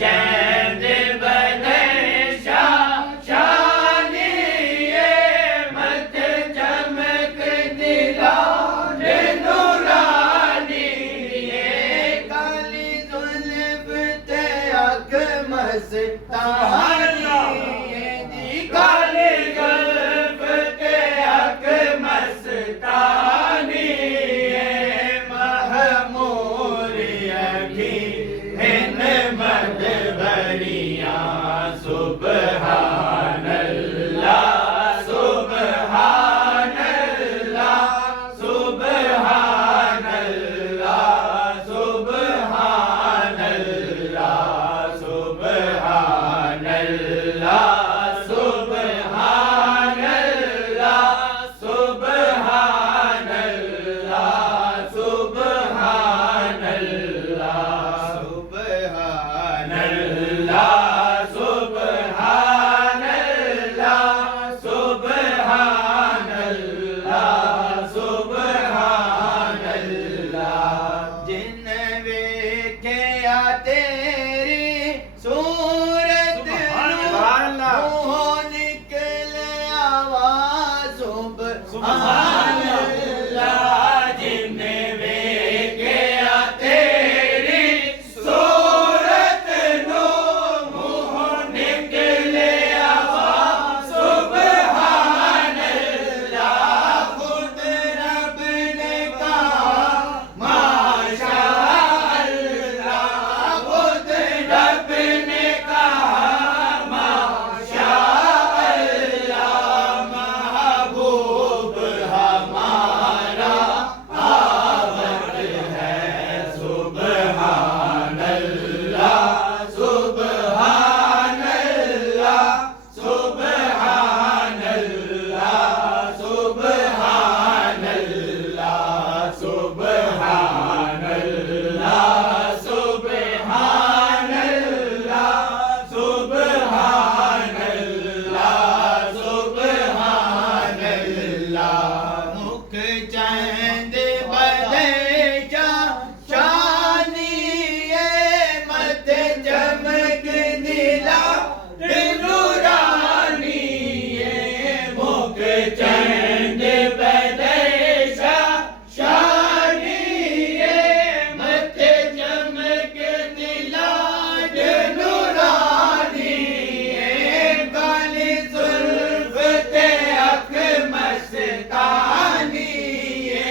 चैन बदशा शानी ये मत चमक दिला नूरानी ये काली जुल्फ ते अख मस्तानी ये दी काली जुल्फ ते अख मस्तानी ये महमूरी अखी हिन मद भरिया सुबहान अल्लाह सुबहान अल्लाह सुबहान अल्लाह सुबहान अल्लाह सुबहान अल्लाह सुबहान अल्लाह सुबहान अल्लाह सुबहान अल्लाह सुबहान अल्लाह सुबहान अल्लाह सुबहान अल्लाह सुबहान अल्लाह जिन वेख्या तेरी सूरत मुँह निकले आवाज़ सुबहान अल्लाह जिन वेख्या तेरी सूरत नो मुँह निकले आवाज़ सुबहान अल्लाह खुद रब ने कहा माशा अल्लाह खुद रब ने कहा माशा अल्लाह महबूब हमारा आमद है सुबहान अल्लाह सुबहान अल्लाह सुबहान अल्लाह सुबहान अल्लाह सुबहान अल्लाह सुबहान अल्लाह सुबहान अल्लाह सुबहान अल्लाह मुख चैन बदशा शानी ये मत चमक दिला नूरानी ये मुख चैन बदशा शानी ये मत चमक दिला नूरानी ये काली जुल्फ ते अख मस्तानी ये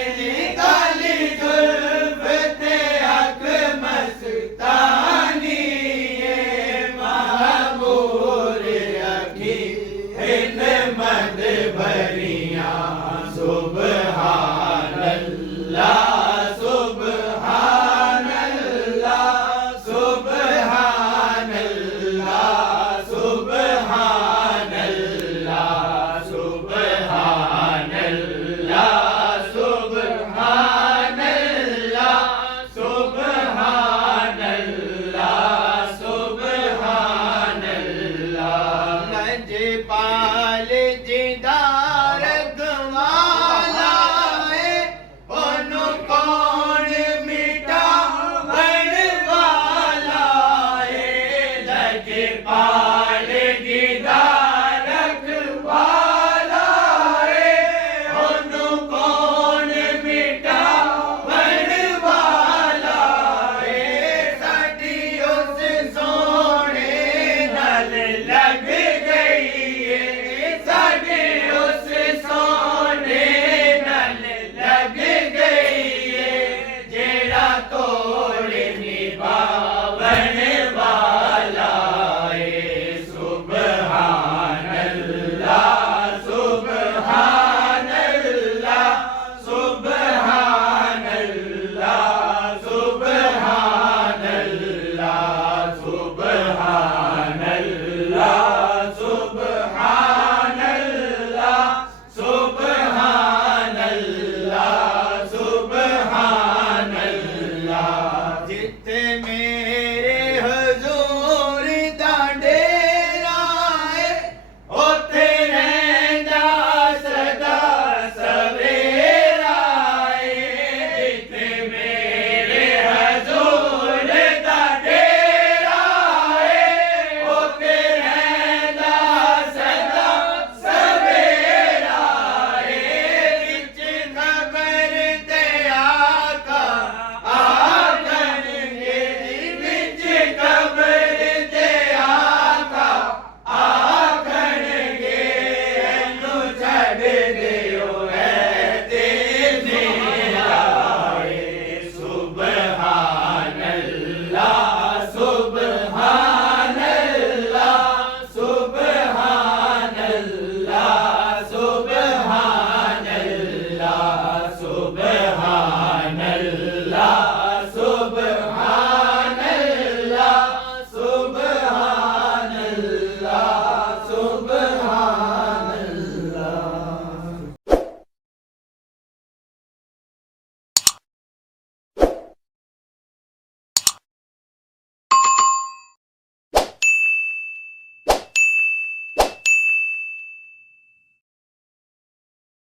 काली जुल्फ ते अख मस्तानी ये महमूर अखी हिन मद भरिया सुबहान अल्लाह सुबहान अल्लाह सुबहान अल्लाह सुबहान अल्लाह सुबहान अल्लाह सुबहान अल्लाह सुबहान अल्लाह सुबहान अल्लाह लजपाल जिदार गवाला है ओनु कौन मिटा बन वाला है लजपाल